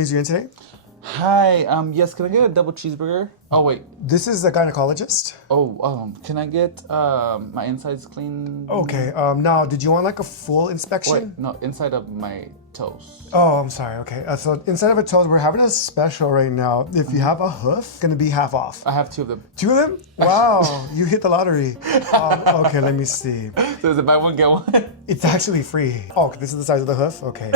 brings you in today? Hi, yes, can I get a double cheeseburger? Oh, wait. This is a gynecologist. Oh, can I get, my insides clean? Okay, now, did you want like a full inspection? Wait, no, inside of my toes. Oh, I'm sorry, okay. So inside of a toes, we're having a special right now. If you have a hoof, it's gonna be half off. I have 2 of them. 2 of them? Wow, you hit the lottery. Okay, let me see. So is it buy one, get one? It's actually free. Oh, this is the size of the hoof? Okay.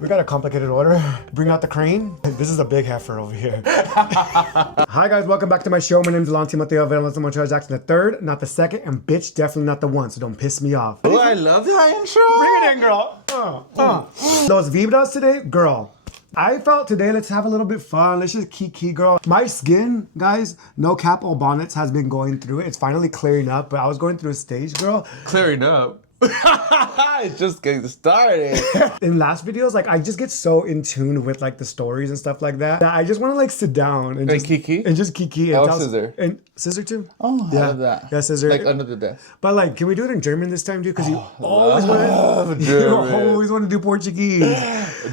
We got a complicated order. Bring out the crane. This is a big heifer over here. Hi guys, welcome back to my show. My name is Alantimoteov, Alantimoteov Jackson the third, not the second, and bitch, definitely not the one, so don't piss me off. Oh, I love that intro. Bring it in, girl. Those vibras today, girl. I felt today, let's have a little bit fun. Let's just kiki, girl. My skin, guys, no cap, all bonnets has been going through it. It's finally clearing up, but I was going through a stage, girl. Clearing up. It's just getting started. In last videos, like I just get so in tune with like the stories and stuff like that, I just want to like sit down and just kiki and just kiki. Oh, and scissor. And scissor too. Oh, I love that. Yeah, scissor. Like under the desk. But like, can we do it in German this time, dude? Because you always want to do Portuguese.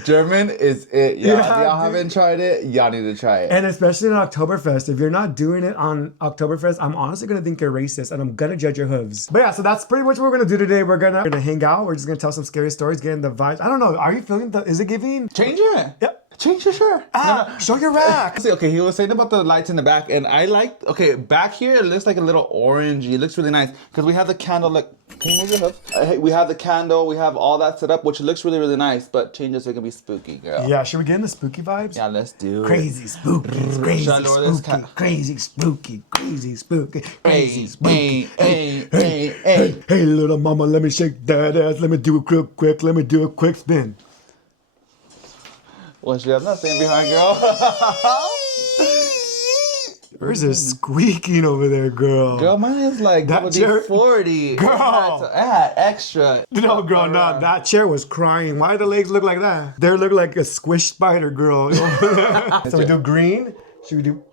German is it. Yeah, if y'all haven't tried it, y'all need to try it. And especially in Oktoberfest, if you're not doing it on Oktoberfest, I'm honestly gonna think you're racist and I'm gonna judge your hooves. But yeah, so that's pretty much what we're gonna do today. We're gonna hang out. We're just gonna tell some scary stories, get in the vibes. I don't know. Are you feeling is it giving? Change it. Yep. Change your shirt. No. Show your rack. See, okay, he was saying about the lights in the back, and I like, okay, back here, it looks like a little orangey. It looks really nice, because we have the candle, like, can you move your hoof? We have the candle, we have all that set up, which looks really, really nice, but change it so it can be spooky, girl. Yeah, should we get in the spooky vibes? Yeah, let's do it. Crazy spooky, crazy spooky, crazy spooky, crazy spooky, crazy spooky. Hey, little mama, let me shake that ass. Let me do it quick. Let me do a quick spin. Well, she has nothing behind, girl. Where's there squeaking over there, girl? Girl, mine is like that chair, 40. Girl. I had extra. No, girl, no. That chair was crying. Why do the legs look like that? They look like a squished spider, girl. So we do green. Should we do...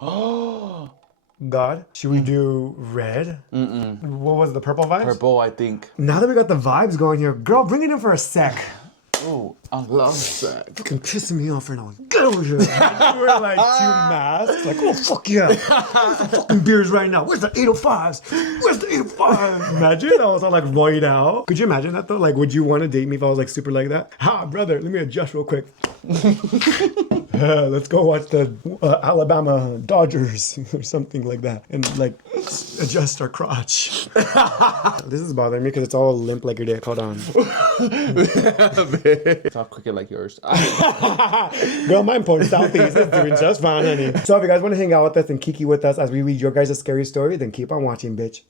God. Should we do red? What was the purple vibes? Purple, I think. Now that we got the vibes going here, girl, bring it in for a sec. Oh, I love that. Fucking pissing me off right now. Get over here. We were like 2 masks. Like, oh, fuck yeah. Where's the fucking beers right now? Where's the 805s? Where's the 805? Imagine I was all like void out. Could you imagine that though? Like, would you want to date me if I was like super like that? Ha, brother, let me adjust real quick. Let's go watch the Alabama Dodgers or something like that and like adjust our crotch. This is bothering me because it's all limp like your dick. Hold on. It's all crooked like yours. Girl, mine points southeast. It's doing just fine, honey. So if you guys want to hang out with us and kiki with us as we read your guys' scary story, then keep on watching, bitch.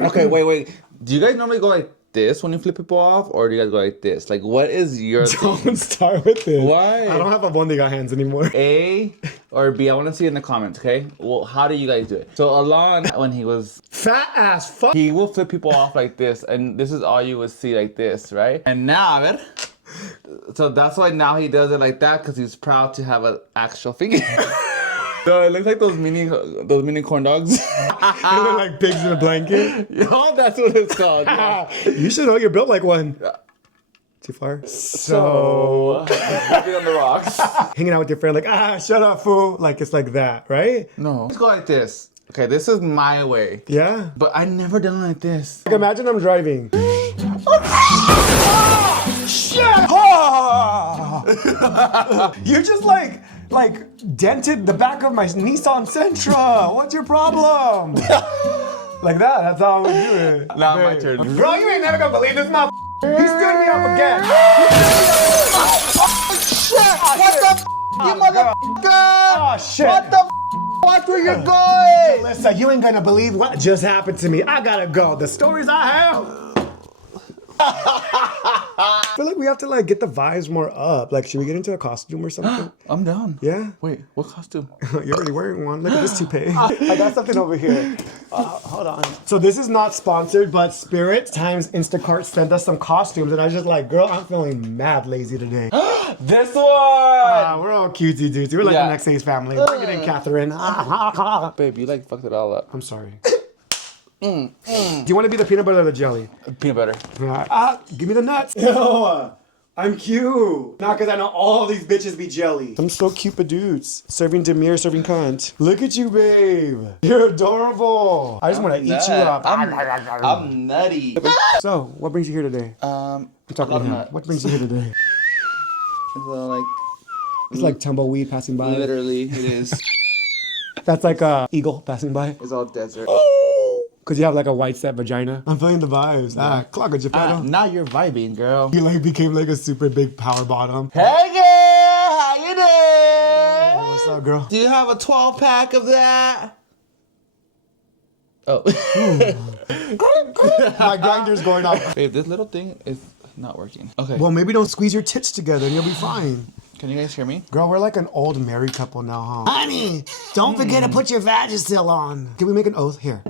Okay, wait. Do you guys normally go like this when you flip people off, or do you guys go like this? Like, what is your Don't thing? start with this. Why? I don't have a Bondiga hands anymore. A or B? I want to see it in the comments, okay? Well, how do you guys do it? So Alon, when he was Fat ass fuck. he will flip people off like this, and this is all you would see like this, right? And now, a ver. So that's why now he does it like that, because he's proud to have an actual figure. So it looks like those mini corn dogs. They look like pigs in a blanket. Yo, that's what it's called. Yeah. You should know you're built like one. Too far? So living on the rocks. Hanging out with your friend like, shut up, fool. Like, it's like that, right? No. Let's go like this. Okay, this is my way. Yeah? But I never done it like this. Like, imagine I'm driving. Shit! You just like dented the back of my Nissan Sentra. What's your problem? Like that. That's how we do it. Now my turn. Bro, you ain't never gonna believe this mother. He stood me up again. Oh shit! What the you motherfucker! Oh shit! What the Watch where you're going! Listen, you ain't gonna believe what just happened to me. I gotta go. The stories I have. I feel like we have to like get the vibes more up. Like, should we get into a costume or something? I'm down. Yeah? Wait, what costume? You're already wearing one. Look at this toupee. I got something over here. Hold on. So this is not sponsored, but Spirit times Instacart sent us some costumes, and I was just like, girl, I'm feeling mad lazy today. This one! We're all cutesy dudes. We're like the next Ace family. Bring it in, Catherine. Babe, you like fucked it all up. I'm sorry. Do you want to be the peanut butter or the jelly? Peanut butter. Give me the nuts. Yo, I'm cute. Not because I know all these bitches be jelly. I'm so cute, dudes. Serving demure, serving cunt. Look at you, babe. You're adorable. I just want to eat you up. I'm nutty. So, what brings you here today? I'm talking to him. What brings you here today? So, like, It's like tumbleweed passing by. literally, it is. That's like a eagle passing by. It's all desert. Cause you have like a white set vagina. I'm feeling the vibes. Clock of Japan. Now you're vibing, girl. You like became like a super big power bottom. Hey, girl, how you doing? Hey, what's up, girl? Do you have a 12-pack of that? Oh. My grinder's going off. Babe, this little thing is not working. Okay. Well, maybe don't squeeze your tits together and you'll be fine. Can you guys hear me? Girl, we're like an old married couple now, huh? Honey, don't forget to put your Vagisil on. Can we make an oath here?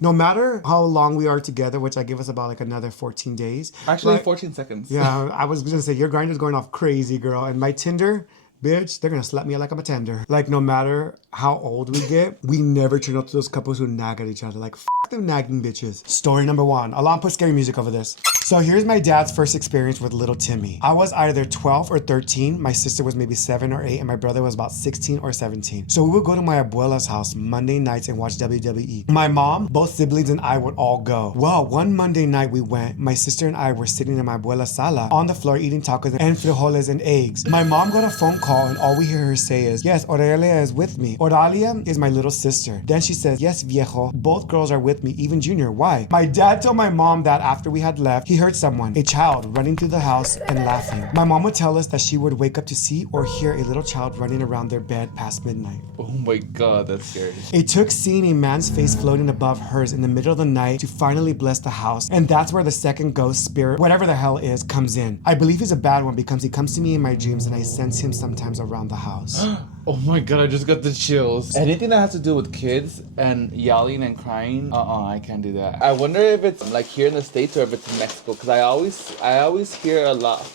No matter how long we are together, which I give us about like another 14 days. Actually, like, 14 seconds. Yeah, I was gonna say your grinder's going off crazy, girl. And my Tinder, bitch, they're gonna slap me like I'm a tender. Like no matter how old we get, we never turn up to those couples who nag at each other. Like them nagging bitches. Story number 1. Alon, put scary music over this. So here's my dad's first experience with little Timmy. I was either 12 or 13. My sister was maybe 7 or 8, and my brother was about 16 or 17. So we would go to my abuela's house Monday nights and watch WWE. My mom, both siblings, and I would all go. Well, one Monday night we went. My sister and I were sitting in my abuela's sala on the floor eating tacos and frijoles and eggs. My mom got a phone call and all we hear her say is, yes, Aurelia is with me. Oralia is my little sister. Then she says, yes, viejo, both girls are with me, even Junior. Why? My dad told my mom that after we had left, he heard someone, a child, running through the house and laughing. My mom would tell us that she would wake up to see or hear a little child running around their bed past midnight. Oh my god, that's scary. It took seeing a man's face floating above hers in the middle of the night to finally bless the house, and that's where the second ghost spirit, whatever the hell is, comes in. I believe he's a bad one because he comes to me in my dreams and I sense him sometimes around the house. Oh my god, I just got the chills. Anything that has to do with kids and yelling and crying, I can't do that. I wonder if it's like here in the States or if it's in Mexico, because I always hear a lot.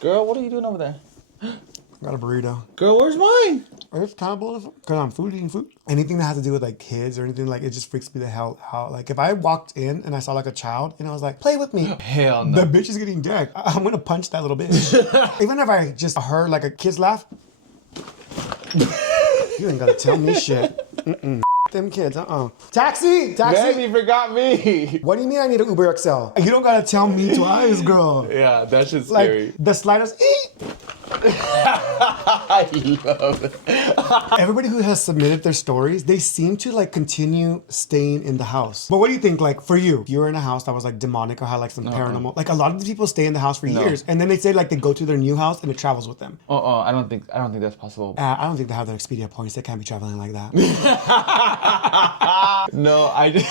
Girl, what are you doing over there? Got a burrito. Girl, where's mine? It's cannibalism. Because I'm eating food. Anything that has to do with like kids or anything, like it just freaks me the hell out. Like if I walked in and I saw like a child and I was like, play with me. Hell no. The bitch is getting decked. I'm gonna punch that little bitch. Even if I just heard like a kid's laugh. You ain't gotta tell me shit. Them kids, Taxi! Man, you forgot me. What do you mean I need an Uber XL? You don't gotta tell me twice, girl. Yeah, that shit's Like, scary. the sliders, I love it. Everybody who has submitted their stories, they seem to like continue staying in the house. But what do you think, like for you? If you were in a house that was like demonic or had like some paranormal, like a lot of these people stay in the house for years, and then they say like they go to their new house and it travels with them. I don't think that's possible. I don't think they have their Expedia points. They can't be traveling like that. No, I just...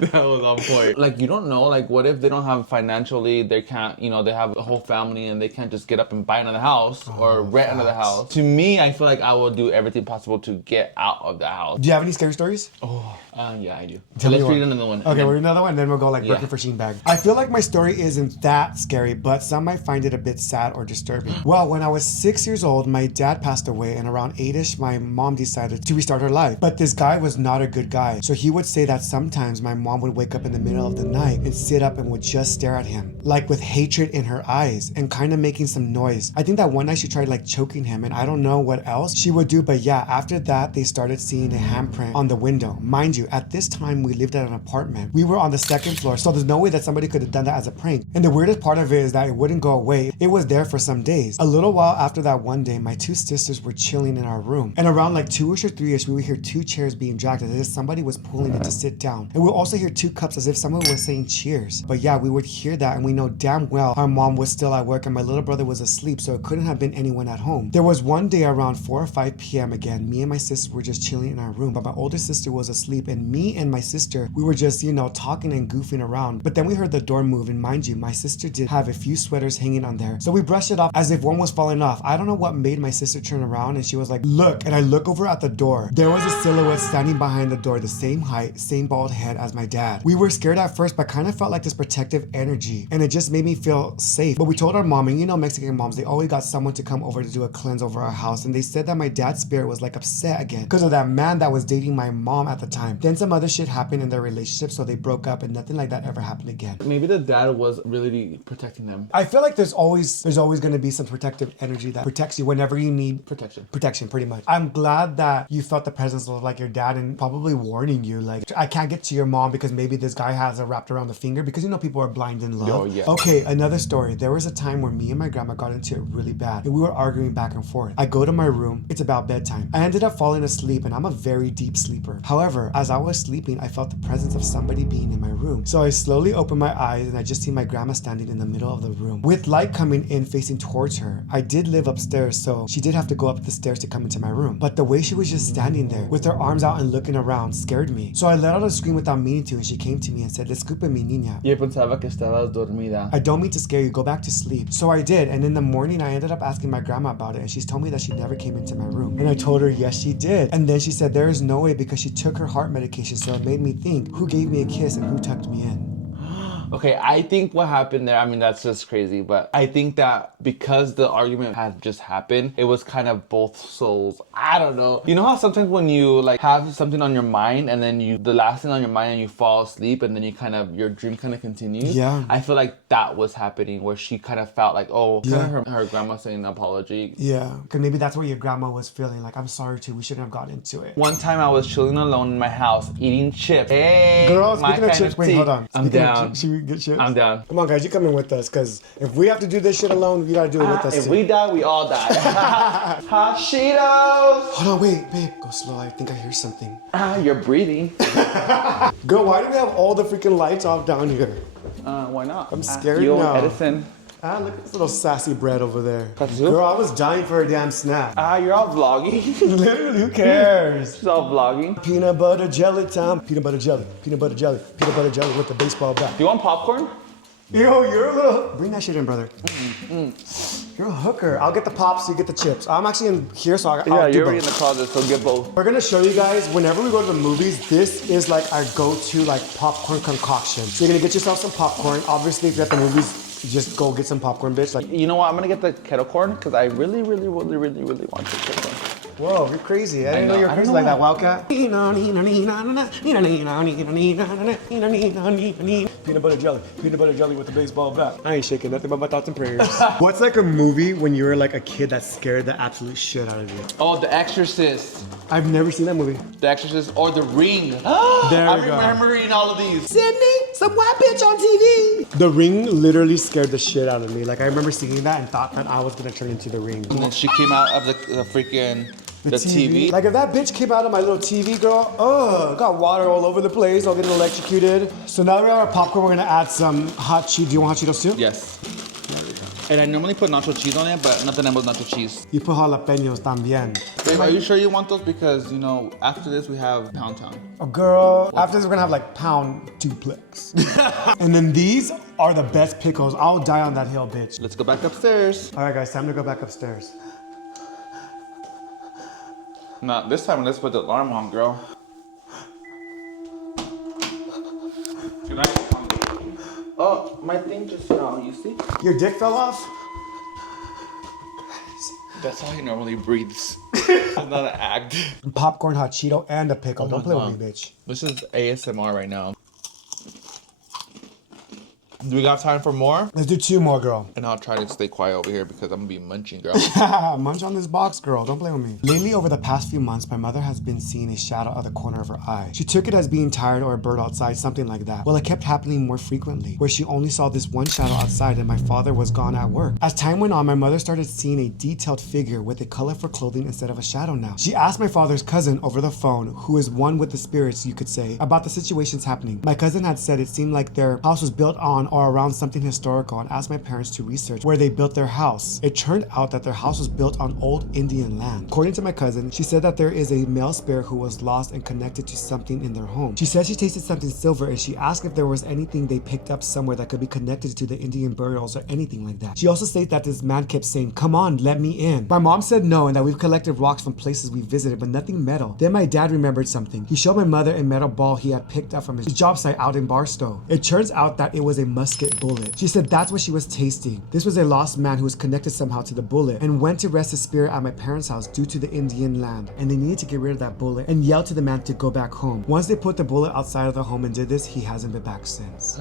That was on point. Like, you don't know, like, what if they don't have financially, they can't, they have a whole family and they can't just get up and buy another house or rent another house. To me, I feel like I will do everything possible to get out of the house. Do you have any scary stories? Yeah, I do. Tell Let's me read one. another one. Okay, we're another one, then we'll go like Berkeley for Sheen bag. I feel like my story isn't that scary, but some might find it a bit sad or disturbing. Well, when I was 6 years old, my dad passed away, and around 8-ish, my mom decided to restart her life. But this guy was not a good guy, so he would say that sometimes my mom would wake up in the middle of the night and sit up and would just stare at him, like with hatred in her eyes and kind of making some noise. I think that one night she tried like choking him, and I don't know what else she would do, but yeah, after that, they started seeing a handprint on the window. Mind you, at this time, we lived at an apartment. We were on the second floor, so there's no way that somebody could have done that as a prank. And the weirdest part of it is that it wouldn't go away. It was there for some days. A little while after that one day, my two sisters were chilling in our room. And around like 2-ish or 3-ish, we would hear 2 chairs being dragged as if somebody was pulling it to sit down. And we'll also hear 2 cups as if someone was saying cheers. But yeah, we would hear that, and we know damn well our mom was still at work and my little brother was asleep, so it couldn't have been anyone at home. There was one day around 4 or 5 p.m. again, me and my sisters were just chilling in our room, but my older sister was asleep, and me and my sister, we were just, talking and goofing around. But then we heard the door move, and mind you, my sister did have a few sweaters hanging on there. So we brushed it off as if one was falling off. I don't know what made my sister turn around, and she was like, look, and I look over at the door. There was a silhouette standing behind the door, the same height, same bald head as my dad. We were scared at first, but kind of felt like this protective energy, and it just made me feel safe. But we told our mom, and you know Mexican moms, they always got someone to come over to do a cleanse over our house, and they said that my dad's spirit was like upset again because of that man that was dating my mom at the time. Then some other shit happened in their relationship, so they broke up, and nothing like that ever happened again. Maybe the dad was really protecting them. I feel like there's always going to be some protective energy that protects you whenever you need protection, pretty much. I'm glad that you felt the presence of like your dad and probably warning you, like, I can't get to your mom because maybe this guy has a wrapped around the finger, because you know people are blind in love. Oh, yeah. Okay, another story. There was a time where me and my grandma got into it really bad, and we were arguing back and forth. I go to my room. It's about bedtime. I ended up falling asleep, and I'm a very deep sleeper. However, as I was sleeping, I felt the presence of somebody being in my room. So I slowly opened my eyes, and I just see my grandma standing in the middle of the room with light coming in facing towards her. I did live upstairs, so she did have to go up the stairs to come into my room. But the way she was just standing there with her arms out and looking around scared me. So I let out a scream without meaning to, and she came to me and said, "Disculpe mi niña. Yo pensaba que estabas dormida. I don't mean to scare you, go back to sleep." So I did, and in the morning I ended up asking my grandma about it, and she's told me that she never came into my room. And I told her, yes, she did. And then she said there is no way, because she took her heart medication, so it made me think, who gave me a kiss and who tucked me in? Okay, I think what happened there, I mean, that's just crazy, but I think that because the argument had just happened, it was kind of both souls. I don't know. You know how sometimes when you like have something on your mind and then the last thing on your mind and you fall asleep and then your dream kind of continues? Yeah. I feel like that was happening, where she kind of felt like, oh, kind of her grandma saying an apology. Yeah, because maybe that's what your grandma was feeling, like, I'm sorry too, we shouldn't have gotten into it. One time I was chilling alone in my house eating chips. Hey, Girl, speaking of chips, wait, hold on. I'm down. Should we get chips? I'm down. Come on, guys, you coming with us, because if we have to do this shit alone, you gotta do it with us If too. we die, we all die. Hot Cheetos! Hold on, wait, babe, go slow, I think I hear something. You're breathing. Girl, why do we have all the freaking lights off down here? Why not? I'm scared you now. and Edison. Look at this little sassy bread over there. That's you? Girl, I was dying for a damn snack. You're all vlogging. Literally, who cares? It's all vlogging. Peanut butter jelly time. Peanut butter jelly. Peanut butter jelly. Peanut butter jelly with the baseball bat. You want popcorn? Yo, you're a little... Bring that shit in, brother. You're a hooker. I'll get the pops, you get the chips. I'm actually in here, so I'll do you're both. already in the closet, so get both. We're gonna show you guys, whenever we go to the movies, this is like our go-to like popcorn concoction. So you're gonna get yourself some popcorn. Obviously, if you're at the movies, just go get some popcorn, bitch. Like, you know what? I'm gonna get the kettle corn because I really want the kettle corn. whoa, you're crazy. I didn't know you were I don't crazy know like that, why. Wildcat. Peanut butter jelly with the baseball bat. I ain't shaking nothing but my thoughts and prayers. What's like a movie when you were like a kid that scared the absolute shit out of you? Oh, The Exorcist. I've never seen that movie. The Exorcist or The Ring. There I'm we go. remembering all of these. Sydney, some white bitch on TV. The Ring literally scared the shit out of me. Like, I remember seeing that and thought that I was gonna turn into The Ring. And then she came out of the freaking the TV. Like, if that bitch came out of my little TV, girl, got water all over the place, I'll get electrocuted. So now we have our popcorn, we're gonna add some hot cheese. Do you want hot Cheetos too? Yes. And I normally put nacho cheese on it, but nothing else nacho cheese. You put jalapenos también. Babe, are you sure you want those? Because, you know, after this we have Pound Town. Oh, girl, after this we're gonna have like pound duplex. And then these are the best pickles. I'll die on that hill, bitch. Let's go back upstairs. All right, guys, time to go back upstairs. No, this time let's put the alarm on, girl. Good night. Oh, my thing just fell, you see? Your dick fell off? That's how he normally breathes. It's not an act. Popcorn, hot Cheeto, and a pickle. Don't play God. with me, bitch. This is ASMR right now. Do we got time for more? Let's do 2 more, girl. And I'll try to stay quiet over here because I'm gonna be munching, girl. Munch on this box, girl. Don't play with me. Lately, over the past few months, my mother has been seeing a shadow at the corner of her eye. She took it as being tired or a bird outside, something like that. Well, it kept happening more frequently, where she only saw this one shadow outside and my father was gone at work. As time went on, my mother started seeing a detailed figure with a colorful clothing instead of a shadow now. She asked my father's cousin over the phone, who is one with the spirits, you could say, about the situations happening. My cousin had said it seemed like their house was built on or around something historical and asked my parents to research where they built their house. It turned out that their house was built on old Indian land. According to my cousin, she said that there is a male spirit who was lost and connected to something in their home. She said she tasted something silver and she asked if there was anything they picked up somewhere that could be connected to the Indian burials or anything like that. She also stated that this man kept saying, "Come on, let me in." My mom said no and that we've collected rocks from places we visited but nothing metal. Then my dad remembered something. He showed my mother a metal ball he had picked up from his job site out in Barstow. It turns out that it was a musket bullet. She said that's what she was tasting. This was a lost man who was connected somehow to the bullet and went to rest his spirit at my parents' house due to the Indian land, and they needed to get rid of that bullet and yelled to the man to go back home. Once they put the bullet outside of the home and did this, he hasn't been back since.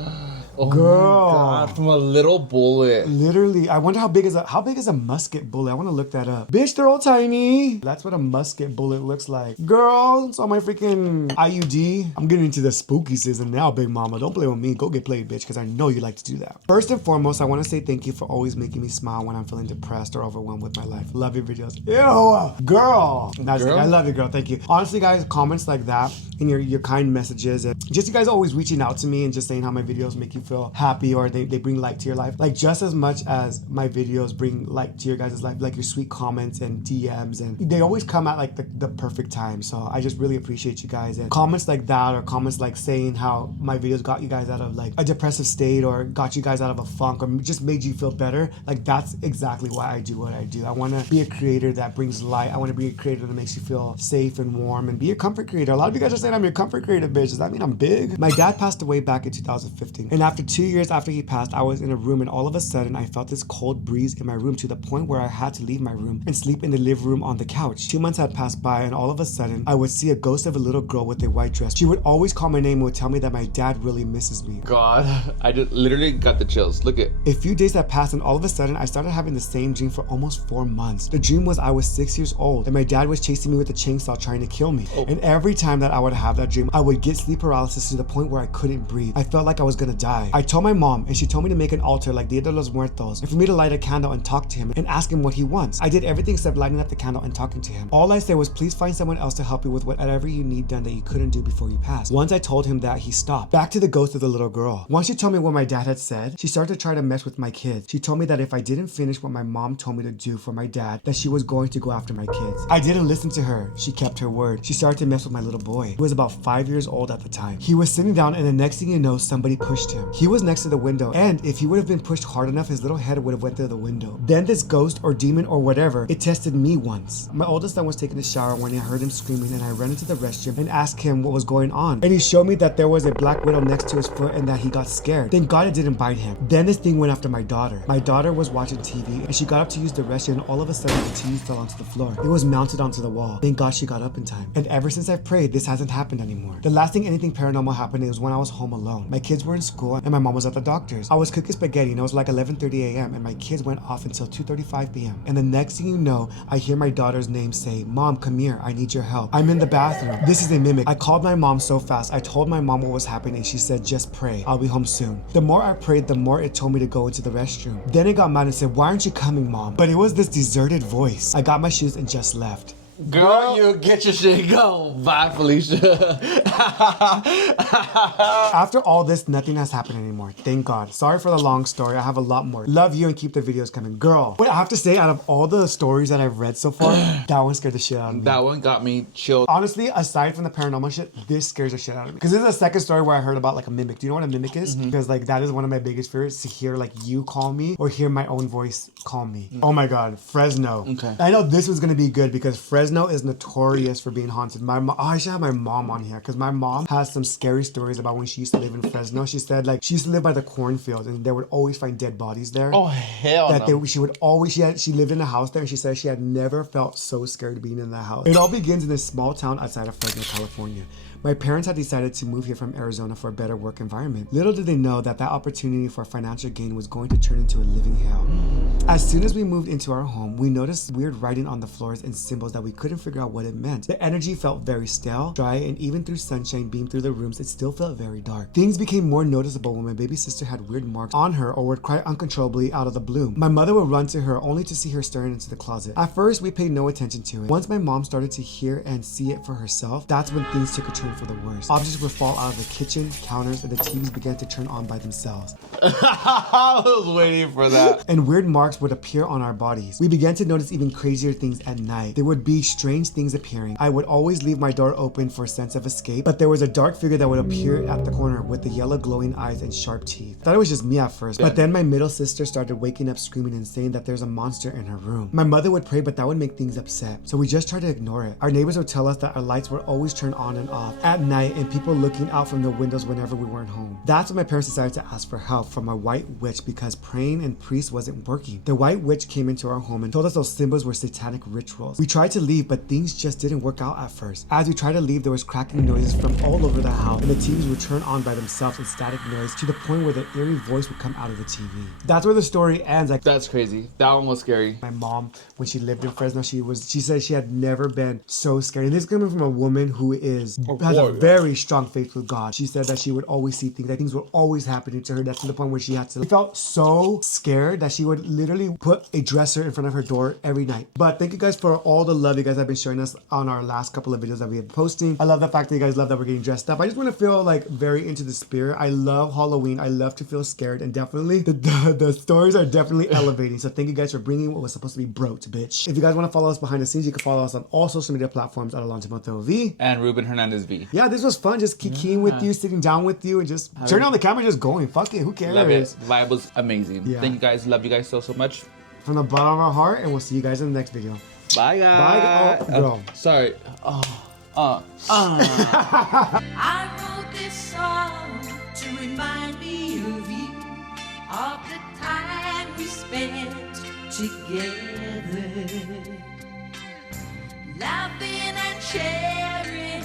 Oh Girl. my God, from a little bullet. Literally, I wonder how big is a musket bullet? I want to look that up. Bitch, they're all tiny. That's what a musket bullet looks like. Girl, it's on my freaking IUD. I'm getting into the spooky season now, big mama. Don't play with me. Go get played, bitch, because I know you like to do that. First and foremost, I want to say thank you for always making me smile when I'm feeling depressed or overwhelmed with my life. Love your videos. Ew, girl. I love you, girl. Thank you. Honestly, guys, comments like that and your kind messages and just you guys always reaching out to me and just saying how my videos make you feel happy or they bring light to your life. Like just as much as my videos bring light to your guys' life, like your sweet comments and DMs, and they always come at like the perfect time. So I just really appreciate you guys. And comments like that or comments like saying how my videos got you guys out of like a depressive state or got you guys out of a funk or just made you feel better, like that's exactly why I do what I do. I want to be a creator that brings light. I want to be a creator that makes you feel safe and warm and be a comfort creator. A lot of you guys are saying I'm your comfort creator, bitch. Does that mean I'm big? My dad passed away back in 2015, and after 2 years after he passed, I was in a room and all of a sudden I felt this cold breeze in my room to the point where I had to leave my room and sleep in the living room on the couch. 2 months had passed by and all of a sudden I would see a ghost of a little girl with a white dress. She would always call my name and would tell me that my dad really misses me. God, I just literally got the chills. Look at. A few days had passed and all of a sudden I started having the same dream for almost 4 months. The dream was I was 6 years old and my dad was chasing me with a chainsaw trying to kill me. And every time that I would have that dream, I would get sleep paralysis to the point where I couldn't breathe. I felt like I was gonna die. I told my mom and she told me to make an altar like Dia de los Muertos and for me to light a candle and talk to him and ask him what he wants. I did everything except lighting up the candle and talking to him. All I said was please find someone else to help you with whatever you need done that you couldn't do before you passed. Once I told him that, he stopped. Back to the ghost of the little girl. Once she told me what my dad had said, she started to try to mess with my kids. She told me that if I didn't finish what my mom told me to do for my dad, that she was going to go after my kids. I didn't listen to her. She kept her word. She started to mess with my little boy. He was about 5 years old at the time. He was sitting down and the next thing you know, somebody pushed him. He was next to the window and if he would have been pushed hard enough, his little head would have went through the window. Then this ghost or demon or whatever, it tested me once. My oldest son was taking a shower when I heard him screaming and I ran into the restroom and asked him what was going on. And he showed me that there was a black widow next to his foot and that he got scared. Thank God it didn't bite him. Then this thing went after my daughter. My daughter was watching TV and she got up to use the restroom and all of a sudden the TV fell onto the floor. It was mounted onto the wall. Thank God she got up in time. And ever since I've prayed, this hasn't happened anymore. The last thing anything paranormal happened was when I was home alone. My kids were in school and my mom was at the doctor's. I was cooking spaghetti and it was like 11:30 a.m. and my kids went off until 2:35 p.m. And the next thing you know, I hear my daughter's name say, "Mom, come here, I need your help. I'm in the bathroom." This is a mimic. I called my mom so fast. I told my mom what was happening. She said, "Just pray. I'll be home soon." The more I prayed, the more it told me to go into the restroom. Then it got mad and said, "Why aren't you coming, Mom?" But it was this deserted voice. I got my shoes and just left. Girl, you get your shit going. Bye, Felicia. After all this, nothing has happened anymore. Thank God. Sorry for the long story. I have a lot more. Love you and keep the videos coming. Girl, but I have to say, out of all the stories that I've read so far, that one scared the shit out of me. That one got me chilled. Honestly, aside from the paranormal shit, this scares the shit out of me. Because this is the second story where I heard about like a mimic. Do you know what a mimic is? Because like that is one of my biggest fears, to hear like you call me or hear my own voice call me. Oh my God, Fresno. Okay. I know this was gonna be good because Fresno is notorious for being haunted. My mom, I should have my mom on here because my mom has some scary stories about when she used to live in Fresno. She said like she used to live by the cornfield and they would always find dead bodies there. Oh hell That no. she would always, she lived in a house there and she said she had never felt so scared being in that house. It all begins in this small town outside of Fresno, California. My parents had decided to move here from Arizona for a better work environment. Little did they know that that opportunity for financial gain was going to turn into a living hell. As soon as we moved into our home, we noticed weird writing on the floors and symbols that we couldn't figure out what it meant. The energy felt very stale, dry, and even through sunshine beamed through the rooms, it still felt very dark. Things became more noticeable when my baby sister had weird marks on her or would cry uncontrollably out of the blue. My mother would run to her only to see her staring into the closet. At first, we paid no attention to it. Once my mom started to hear and see it for herself, that's when things took a turn for the worse. Objects would fall out of the kitchen, counters, and the TVs began to turn on by themselves. I was waiting for that. And weird marks would appear on our bodies. We began to notice even crazier things at night. There would be strange things appearing. I would always leave my door open for a sense of escape, but there was a dark figure that would appear at the corner with the yellow glowing eyes and sharp teeth. Thought it was just me at first, but then my middle sister started waking up screaming and saying that there's a monster in her room. My mother would pray, but that would make things upset, so we just tried to ignore it. Our neighbors would tell us that our lights were always turned on and off at night and people looking out from the windows whenever we weren't home. That's when my parents decided to ask for help from a white witch because praying and priest wasn't working. The white witch came into our home and told us those symbols were satanic rituals. We tried to leave, but things just didn't work out at first. As we tried to leave, there was cracking noises from all over the house and the TVs would turn on by themselves and static noise to the point where the eerie voice would come out of the TV. That's where the story ends. Like, That's crazy. That one was scary. my mom, when she lived in Fresno, she said she had never been so scared. And this is coming from a woman who has a very strong faith with God. She said that she would always see things, that things were always happening to her. That's to the point where she felt so scared that she would literally put a dresser in front of her door every night. But thank you guys for all the love you guys have been showing us on our last couple of videos that we have posting. I love the fact that you guys love that we're getting dressed up. I just want to feel like very into the spirit. I love Halloween. I love to feel scared, and definitely the stories are definitely elevating. So thank you guys for bringing what was supposed to be broke, bitch. If you guys want to follow us behind the scenes, you can follow us on all social media platforms at Alantimoteov. And Ruben Hernandez V. Yeah, this was fun. Just kikiing with you, sitting down with you, and just turning on the camera, just going. Fuck it. Who cares? Love it. Vibe was amazing. Yeah. Thank you guys. Love you guys so much. From the bottom of our heart, and we'll see you guys in the next video. Bye, guys. Bye. Bro. Sorry. I wrote this song to remind me of you, of the time we spent together, laughing and sharing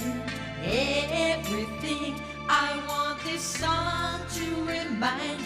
everything. I want this song to remind